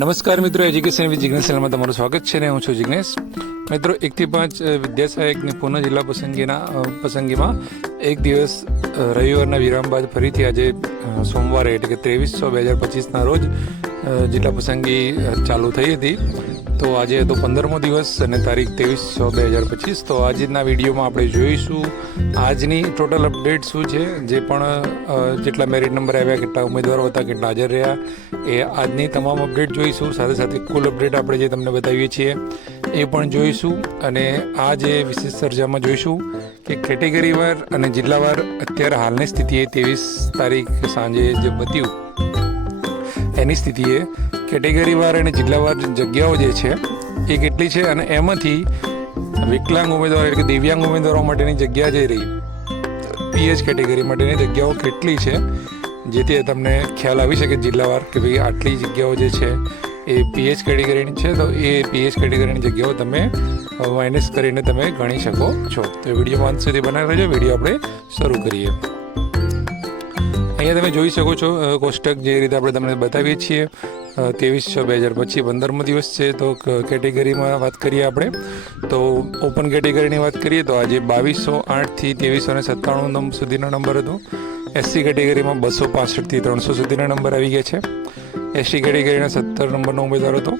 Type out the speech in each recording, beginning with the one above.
નમસ્કાર મિત્રો, education with Jignesh ચેનલમાં તમારું સ્વાગત છે ને હું છું જિગ્નેશ. મિત્રો 1 થી 5 વિદ્યા સહાયકની પુનઃ જિલ્લા પસંદગીમાં એક દિવસ રવિવારના વિરામ બાદ ફરીથી આજે સોમવારે એટલે કે 23/6/2025ના રોજ જિલ્લા પસંદગી ચાલુ થઈ હતી. તો આજે હતો 15મો દિવસ અને તારીખ 23/6/2025. તો આજના વિડીયોમાં આપણે જોઈશું આજની ટોટલ અપડેટ શું છે, જે પણ જેટલા મેરિટ નંબર આવ્યા, કેટલા ઉમેદવારો હતા, કેટલા હાજર રહ્યા, એ આજની તમામ અપડેટ જોઈશું. સાથે સાથે કુલ અપડેટ આપણે જે તમને બતાવીએ છીએ એ પણ જોઈશું. અને આ જે વિશેષ ચર્ચામાં જોઈશું કે કેટેગરીવાર અને જિલ્લાવાર અત્યારે હાલની સ્થિતિએ 23 તારીખ સાંજે જે બત્યું એની સ્થિતિએ કેટેગરીવાર અને જિલ્લાવાર જગ્યાઓ જે છે એ કેટલી છે, અને એમાંથી વિકલાંગ ઉમેદવાર એટલે કે દિવ્યાંગ ઉમેદવારો માટેની જગ્યા જે રહી પીએચ કેટેગરી માટેની જગ્યાઓ કેટલી છે, જેથી તમને ખ્યાલ આવી શકે જિલ્લાવાર કે ભાઈ આટલી જગ્યાઓ જે છે એ પીએચ કેટેગરીની છે. તો એ પીએચ કેટેગરીની જગ્યાઓ તમે માઇનસ કરીને તમે ગણી શકો છો. તો વિડીયોમાં અંત સુધી બનાવી રહેજો. વિડીયો આપણે શરૂ કરીએ. અહીંયા તમે જોઈ શકો છો કોષ્ટક જે રીતે આપણે તમને બતાવીએ છીએ. 23/6/2025 15મો દિવસ છે. તો કેટેગરીમાં વાત કરીએ આપણે તો ઓપન કેટેગરીની વાત કરીએ તો આજે 2208 થી 2397 સુધીનો નંબર હતો. એસસી કેટેગરીમાં 265 થી 300 સુધીના નંબર આવી ગયા છે. એસટી કેટેગરીના 17 નંબરનો ઉમેદવાર હતો.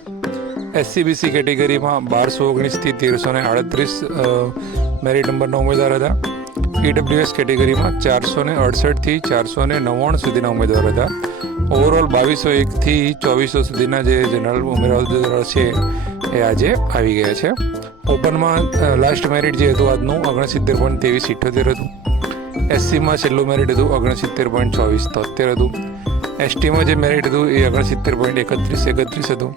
એસસીબીસી કેટેગરીમાં 1219 થી 1338 મેરિટ નંબરના ઉમેદવાર હતા. ઈડબ્લ્યુએસ કેટેગરીમાં 468 થી 499 સુધીના ઉમેદવાર હતા. ઓવરઓલ 2201 થી 2400 સુધીના જે જનરલ ઉમેદવારો છે એ આજે આવી ગયા છે. ઓપનમાં લાસ્ટ મેરિટ જે હતું આજનું 69.2378 હતું. એસસીમાં છેલ્લું મેરિટ હતું 69.2473 હતું. એસટીમાં જે મેરિટ હતું એ 69.3131 હતું.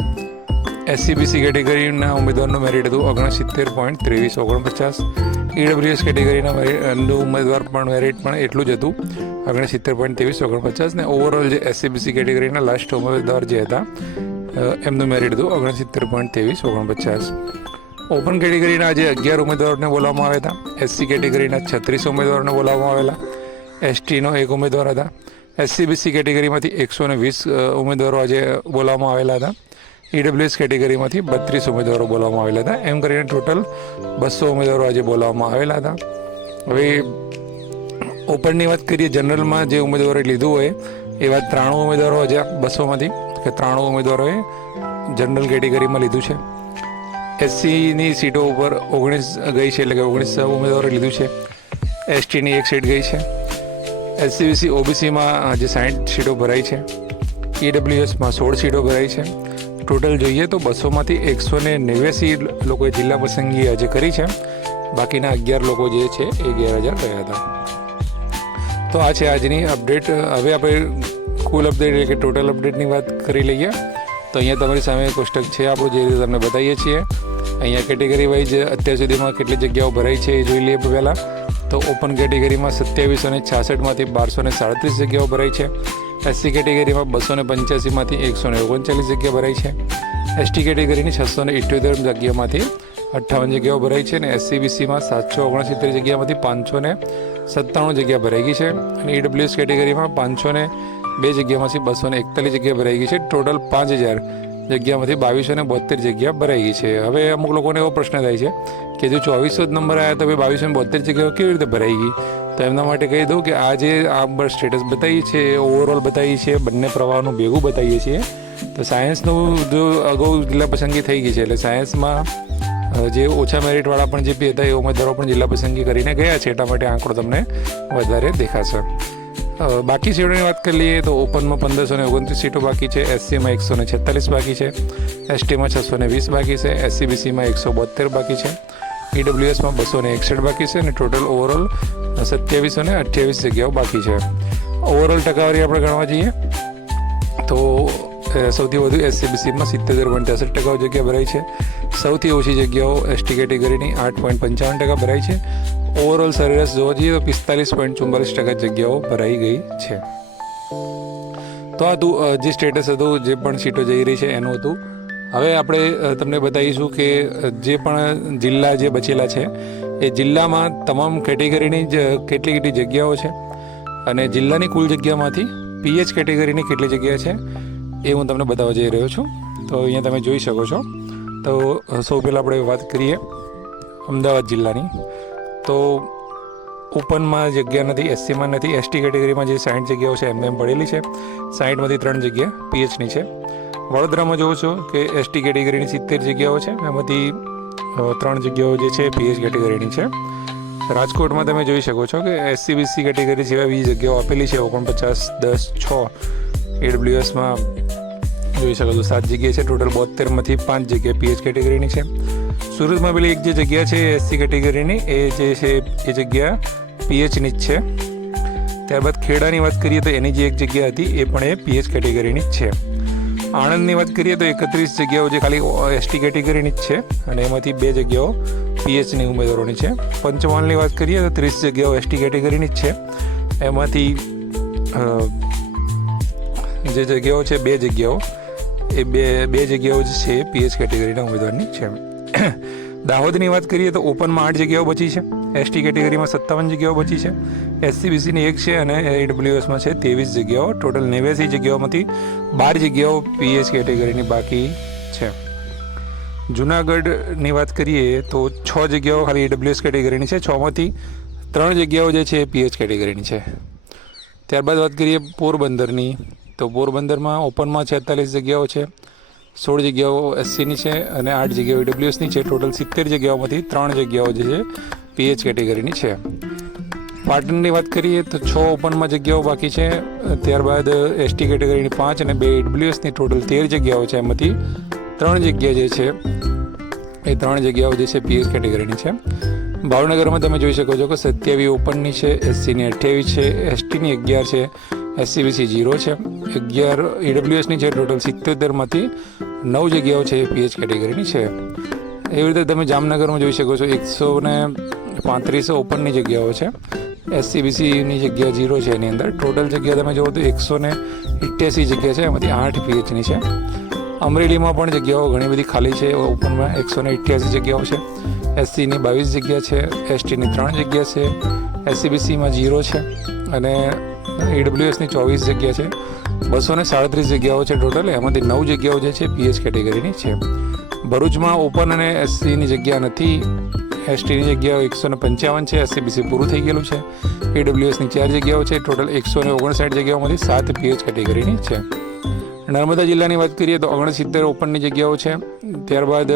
એસસીબીસી કેટેગરીના ઉમેદવારનું મેરિટ હતું 69.2349. ઈડબ્લ્યુએસ કેટેગરીના ઉમેદવાર પણ મેરિટ પણ એટલું જ હતું 69.2349. ને ઓવરઓલ જે એસસીબીસી કેટેગરીના લાસ્ટ ઉમેદવાર જે હતા એમનું મેરિટ હતું 69.2349. ઓપન કેટેગરીના આજે 11 ઉમેદવારોને બોલાવવામાં આવ્યા હતા. એસસી કેટેગરીના 36 ઉમેદવારોને બોલાવવામાં આવેલા. એસટીનો 1 ઉમેદવાર હતા. એસસીબીસી કેટેગરીમાંથી 120 ઉમેદવારો આજે બોલાવવામાં આવેલા હતા. ઈડબ્લ્યુએસ કેટેગરીમાંથી 32 ઉમેદવારો બોલાવવામાં આવેલા હતા. એમ કરીને ટોટલ 200 ઉમેદવારો આજે બોલાવવામાં આવેલા હતા. હવે ઓપનની વાત કરીએ, જનરલમાં જે ઉમેદવારોએ લીધું હોય એવા 93 ઉમેદવારો આજે 200માંથી કે 93 ઉમેદવારોએ જનરલ કેટેગરીમાં લીધું છે. એસસીની સીટો ઉપર 19 ગઈ છે, એટલે કે 19 ઉમેદવારોએ લીધું છે. એસટીની 1 સીટ ગઈ છે. એસસીબીસી ઓબીસીમાં આજે 60 સીટો ભરાઈ છે. ઈડબ્લ્યુએસમાં 16 સીટો ભરાઈ છે. ટોટલ જોઈએ તો 200માંથી 189 લોકોએ જિલ્લા પસંદગી આજે કરી છે. બાકીના 11 લોકો જે છે એ ગેરહાજર રહ્યા હતા. તો આ છે આજની અપડેટ. હવે આપણે કુલ અપડેટ એટલે કે ટોટલ અપડેટની વાત કરી લઈએ. તો અહીંયા તમારી સામે કોષ્ટક છે આપણું, જે રીતે તમને બતાવીએ છીએ. અહીંયા કેટેગરી વાઇઝ અત્યાર સુધીમાં કેટલી જગ્યાઓ ભરાઈ છે એ જોઈ લઈએ પહેલાં. તો ઓપન કેટેગરીમાં 2766માંથી 1237 જગ્યાઓ ભરાઈ છે. એસસી કેટેગરીમાં 285માંથી 139 જગ્યા ભરાઈ છે. એસટી કેટેગરીની 678 જગ્યામાંથી 58 જગ્યાઓ ભરાઈ છે. અને એસસીબીસીમાં 769 જગ્યામાંથી 597 જગ્યા ભરાઈ ગઈ છે. અને ઈડબ્લ્યુએસ કેટેગરીમાં 502 જગ્યામાંથી 241 જગ્યા ભરાઈ ગઈ છે. ટોટલ 5000 જગ્યામાંથી 2272 જગ્યા ભરાઈ ગઈ છે. હવે અમુક લોકોને એવો પ્રશ્ન થાય છે કે જો 2400 જ નંબર આવ્યા તો 2272 જગ્યાઓ કેવી રીતે ભરાઈ ગઈ? તો એમના માટે કહી દઉં કે આ જે સ્ટેટસ બતાવીએ છીએ ઓવરઓલ બતાવીએ છીએ, બંને પ્રવાહનું ભેગું બતાવીએ છીએ. તો સાયન્સનું જો અગાઉ જિલ્લા પસંદગી થઈ ગઈ છે, એટલે સાયન્સમાં જે ઓછા મેરિટવાળા પણ જે બી હતા એ ઉમેદવારો પણ જિલ્લા પસંદગી કરીને ગયા છે. એટલા માટે આંકડો તમને વધારે દેખાશે. બાકી સીટોની વાત કરી લઈએ તો ઓપનમાં 1529 સીટો બાકી છે. એસસીમાં 146 બાકી છે. એસટીમાં 620 બાકી છે. એસસીબીસીમાં 172 બાકી છે. ઈડબ્લ્યુએસમાં 261 બાકી છે. અને ટોટલ ઓવરઓલ 2728 જગ્યાઓ બાકી છે. ઓવરઓલ ટકાવારી આપણે ગણવા જઈએ તો સૌથી વધુ એસસીબીસીમાં 70.63% જગ્યા ભરાઈ છે. સૌથી ઓછી જગ્યાઓ એસટી કેટેગરીની 8.55% ભરાઈ છે. ઓવરઓલ સરેરાશ જોવા જઈએ તો 45.44% જગ્યાઓ ભરાઈ ગઈ છે. તો આ જે સ્ટેટસ હતું, જે પણ સીટો જઈ રહી છે એનું હતું. હવે આપણે તમને બતાવીશું કે જે પણ જિલ્લા જે બચેલા છે એ જિલ્લામાં તમામ કેટેગરીની કેટલી જગ્યાઓ છે અને જિલ્લાની કુલ જગ્યામાંથી પીએચ કેટેગરીની કેટલી જગ્યા છે એ હું તમને બતાવવા જઈ રહ્યો છું. તો અહીંયા તમે જોઈ શકો છો. તો સૌ પહેલાં આપણે વાત કરીએ અમદાવાદ જિલ્લાની. તો ઓપનમાં જગ્યા નથી, એસસીમાં નથી. એસટી કેટેગરીમાં જે 60 જગ્યાઓ છે એમ પડેલી છે. 60માંથી 3 જગ્યા પીએચની છે. વડોદરામાં જોવો છો કે એસટી કેટેગરીની 70 જગ્યાઓ છે, એમાંથી 3 જગ્યાઓ જે છે પીએચ કેટેગરીની છે. રાજકોટમાં તમે જોઈ શકો છો કે એસસીબીસી કેટેગરી સિવાય 20 જગ્યાઓ આપેલી છે. 49, 10, 6 એડબ્લ્યુએસમાં જોઈ શકો છો 7 જગ્યા છે. ટોટલ 72માંથી 5 જગ્યા પીએચ કેટેગરીની છે. સુરતમાં પેલી એક જે જગ્યા છે એસસી કેટેગરીની એ જે છે એ જગ્યા પીએચની જ છે. ત્યારબાદ ખેડાની વાત કરીએ તો એની જે એક જગ્યા હતી એ પણ એ પીએચ કેટેગરીની જ છે. આણંદની વાત કરીએ તો 31 જગ્યાઓ જે ખાલી એસટી કેટેગરીની જ છે અને એમાંથી 2 જગ્યાઓ પીએચની ઉમેદવારોની છે. પંચમહાલની વાત કરીએ તો 30 જગ્યાઓ એસટી કેટેગરીની જ છે. એમાંથી જે જગ્યાઓ છે 2 જગ્યાઓ એ બે જગ્યાઓ જે છે પીએચ કેટેગરીના ઉમેદવારની છે. દાહોદની વાત કરીએ તો ઓપનમાં 8 જગ્યાઓ બચી છે. એસટી કેટેગરીમાં 57 જગ્યાઓ બચી છે. એસસીબીસીની 1 છે અને એડબ્લ્યુએસમાં છે 23 જગ્યાઓ. ટોટલ 89 જગ્યાઓમાંથી 12 જગ્યાઓ પીએચ કેટેગરીની બાકી છે. જુનાગઢની વાત કરીએ તો 6 જગ્યાઓ ખાલી એડબ્લ્યુએસ કેટેગરીની છે. 6માંથી 3 જગ્યાઓ જે છે પીએચ કેટેગરીની છે. ત્યારબાદ વાત કરીએ પોરબંદરની. તો પોરબંદરમાં ઓપનમાં 46 જગ્યાઓ છે. 16 જગ્યાઓ એસસીની છે અને 8 જગ્યાઓ એડબ્લ્યુએસની છે. ટોટલ 70 જગ્યાઓમાંથી 3 જગ્યાઓ જે છે પીએચ કેટેગરીની છે. પાટણની વાત કરીએ તો 6 ઓપનમાં જગ્યાઓ બાકી છે. ત્યારબાદ એસટી કેટેગરીની 5 અને 2 એડબ્લ્યુએસની ટોટલ 13 જગ્યાઓ છે. એમાંથી 3 જગ્યા જે છે એ 3 જગ્યાઓ જે છે પીએચ કેટેગરીની છે. ભાવનગરમાં તમે જોઈ શકો છો કે 27 ઓપનની છે, એસસીની 28 છે, એસટીની 11 છે, એસસીબીસી 0 છે, 11 એડબ્લ્યુએસની છે. ટોટલ 77માંથી 9 જગ્યાઓ છે એ પીએચ કેટેગરીની છે. એવી રીતે તમે જામનગરમાં જોઈ શકો છો 135 ઓપનની જગ્યાઓ છે. એસસીબીસીની જગ્યા 0 છે એની અંદર. ટોટલ જગ્યા તમે જુઓ તો 188 જગ્યા છે, એમાંથી 8 પીએચની છે. અમરેલીમાં પણ જગ્યાઓ ઘણી બધી ખાલી છે. ઓપનમાં 188 જગ્યાઓ છે. એસસીની 22 જગ્યા છે, એસટીની 3 જગ્યા છે, એસસીબીસીમાં 0 છે અને એડબ્લ્યુએસની 24 જગ્યા છે. 237 જગ્યાઓ છે ટોટલ. એમાંથી 9 જગ્યાઓ જે છે પીએચ કેટેગરીની છે. ભરૂચમાં ઓપન અને એસસીની જગ્યા નથી. એસટીની જગ્યાઓ 155 છે. એસસીબીસી પૂરું થઈ ગયેલું છે. એડબ્લ્યુએસની 4 જગ્યાઓ છે. ટોટલ 159 જગ્યાઓમાંથી 7 પીએચ કેટેગરીની છે. નર્મદા જિલ્લાની વાત કરીએ તો 69 ઓપનની જગ્યાઓ છે. ત્યારબાદ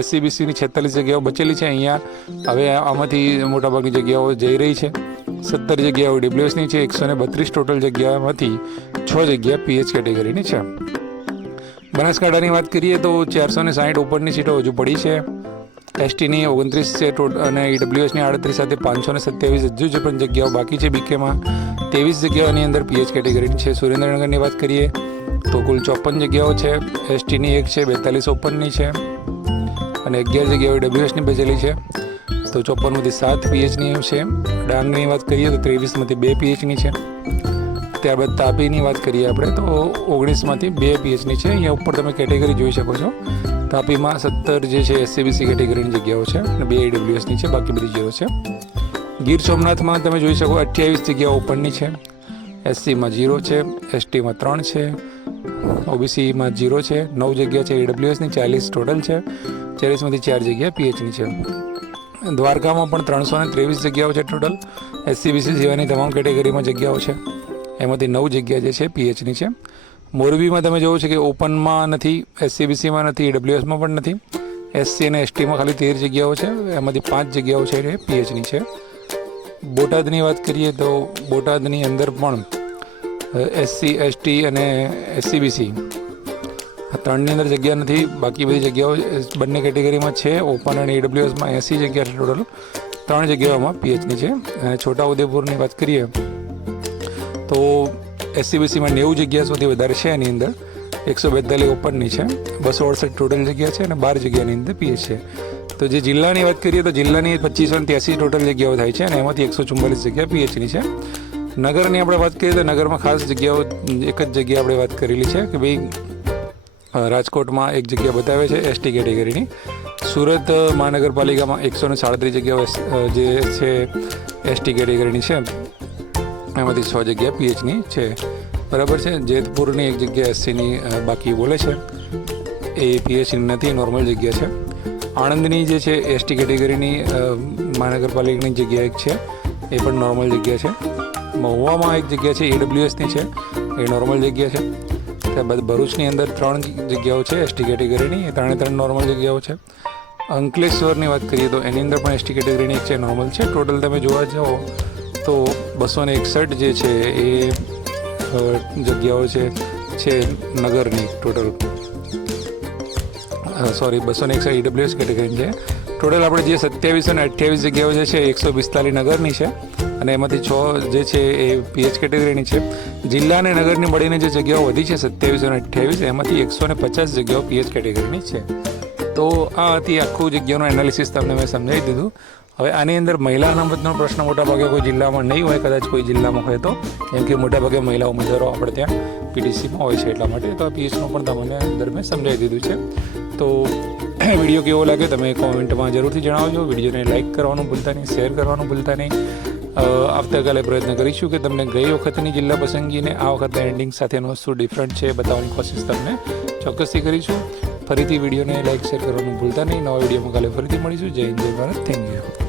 એસસીબીસીની 46 જગ્યાઓ બચેલી છે. અહીંયા હવે આમાંથી મોટાભાગની જગ્યાઓ જઈ રહી છે. 17 જગ્યાઓ ડબ્લ્યુએસની છે. 132 ટોટલ જગ્યામાંથી 6 જગ્યા પીએચ કેટેગરીની છે. બનાસકાંઠાની વાત કરીએ તો 460 ઓપનની સીટો હજુ પડી છે. એસટીની 29 છે અને ઈડબ્લ્યુએસની 38 સાથે 527 હજુ પણ જગ્યાઓ બાકી છે. બીકેમાં 23 જગ્યાઓની અંદર પીએચ કેટેગરીની છે. સુરેન્દ્રનગરની વાત કરીએ તો કુલ 54 જગ્યાઓ છે. એસટીની 1 છે, 42 ઓપનની છે અને 11 જગ્યાઓ ડબ્લ્યુએસની બચેલી છે. તો 54માંથી 7 પીએચની છે. ડાંગની વાત કરીએ તો 23માંથી 2 પીએચની છે. ત્યારબાદ તાપીની વાત કરીએ આપણે તો 19માંથી 2 પીએચની છે. અહીંયા ઉપર તમે કેટેગરી જોઈ શકો છો. તાપીમાં 17 જે છે એસસીબીસી કેટેગરીની જગ્યાઓ છે અને 2 એડબ્લ્યુએસની છે, બાકી બધી 0 છે. ગીર સોમનાથમાં તમે જોઈ શકો 28 જગ્યાઓ ઓપનની છે. એસસીમાં 0 છે, એસટીમાં 3 છે, ઓબીસીમાં 0 છે, 9 જગ્યા છે એડબ્લ્યુએસની, 40 ટોટલ છે. 40માંથી 4 જગ્યા પીએચની છે. દ્વારકામાં પણ 323 જગ્યાઓ છે ટોટલ. એસસીબીસી સિવાયની તમામ કેટેગરીમાં જગ્યાઓ છે. એમાંથી 9 જગ્યા જે છે પીએચની છે. મોરબીમાં તમે જોવો છો કે ઓપનમાં નથી, એસસીબીસીમાં નથી, ડબ્લ્યુએસમાં પણ નથી. એસસી અને એસટીમાં ખાલી 13 જગ્યાઓ છે. એમાંથી 5 જગ્યાઓ છે એ પીએચની છે. બોટાદની વાત કરીએ તો બોટાદની અંદર પણ એસસી, એસટી અને એસસીબીસી આ 3ની અંદર જગ્યા નથી. બાકી બધી જગ્યાઓ બંને કેટેગરીમાં છે. ઓપન અને ઈડબ્લ્યુએસમાં 80 જગ્યા છે ટોટલ. 3 જગ્યાઓમાં પીએચની છે. અને છોટાઉદેપુરની વાત કરીએ તો એસસીબીસીમાં 90 જગ્યા સુધી વધારે છે. એની અંદર 142 ઓપનની છે, 268 ટોટલ જગ્યા છે અને 12 જગ્યાની અંદર પીએચ છે. તો જે જિલ્લાની વાત કરીએ તો જિલ્લાની 2583 ટોટલ જગ્યાઓ થાય છે અને એમાંથી 144 જગ્યા પીએચની છે. નગરની આપણે વાત કરીએ તો નગરમાં ખાસ જગ્યાઓ એક જ જગ્યા આપણે વાત કરેલી છે કે ભાઈ રાજકોટમાં એક જગ્યા બતાવે છે એસટી કેટેગરીની. સુરત મહાનગરપાલિકામાં 137 જગ્યાઓ જે છે એસટી કેટેગરીની છે. એમાંથી 6 જગ્યા પીએચની છે. બરાબર છે. જેતપુરની એક જગ્યા એસસીની બાકી બોલે છે, એ પીએચની નથી, નોર્મલ જગ્યા છે. આણંદની જે છે એસટી કેટેગરીની મહાનગરપાલિકાની જગ્યા એક છે, એ પણ નોર્મલ જગ્યા છે. મહુવામાં એક જગ્યા છે AWSની છે, એ નોર્મલ જગ્યા છે. ત્યારબાદ ભરૂચની અંદર 3 જગ્યાઓ છે એસટી કેટેગરીની, એ 3 નોર્મલ જગ્યાઓ છે. અંકલેશ્વરની વાત કરીએ તો એની અંદર પણ એસટી કેટેગરીની એક છે, નોર્મલ છે. ટોટલ તમે જોવા જાઓ તો 261 જે છે એ જગ્યાઓ છે નગરની ટોટલ, સોરી 261 AWS કેટેગરીની છે. ટોટલ આપણે જે 27 અને 28 જગ્યાઓ જે છે 145 નગરની છે, અને એમાંથી 6 જે છે એ પીએચ કેટેગરીની છે. જિલ્લા અને નગરની મળીને જે જગ્યાઓ વધી છે 27 અને 28, એમાંથી 150 જગ્યાઓ પીએચ કેટેગરીની છે. તો આ હતી આખું જગ્યાનું એનાલિસિસ તમને મેં સમજાવી દીધું. હવે આની અંદર મહિલા અનામતનો પ્રશ્ન મોટાભાગે કોઈ જિલ્લામાં નહીં હોય, કદાચ કોઈ જિલ્લામાં હોય તો, કેમ કે મોટાભાગે મહિલા ઉમેદવારો આપણે ત્યાં પીટીસીમાં હોય છે, એટલા માટે. તો આ પીએચનું પણ તમને અંદર મેં સમજાવી દીધું છે. તો વિડીયો કેવો લાગ્યો તમે કોમેન્ટમાં જરૂરથી જણાવજો. વિડીયોને લાઇક કરવાનું ભૂલતા નહીં, શેર કરવાનું ભૂલતા નહીં. આવતીકાલે પ્રયત્ન કરીશું કે તમને ગઈ વખતની જિલ્લા પસંદગીને આ વખતના એન્ડિંગ સાથેનો શું ડિફરન્ટ છે બતાવવાની કોશિશ તમને ચોક્કસથી કરીશું. ફરીથી વિડીયોને લાઇક શેર કરવાનું ભૂલતા નહીં. નવા વિડીયોમાં કાલે ફરીથી મળીશું. જય હિન્દ, જય ભારત. Thank you.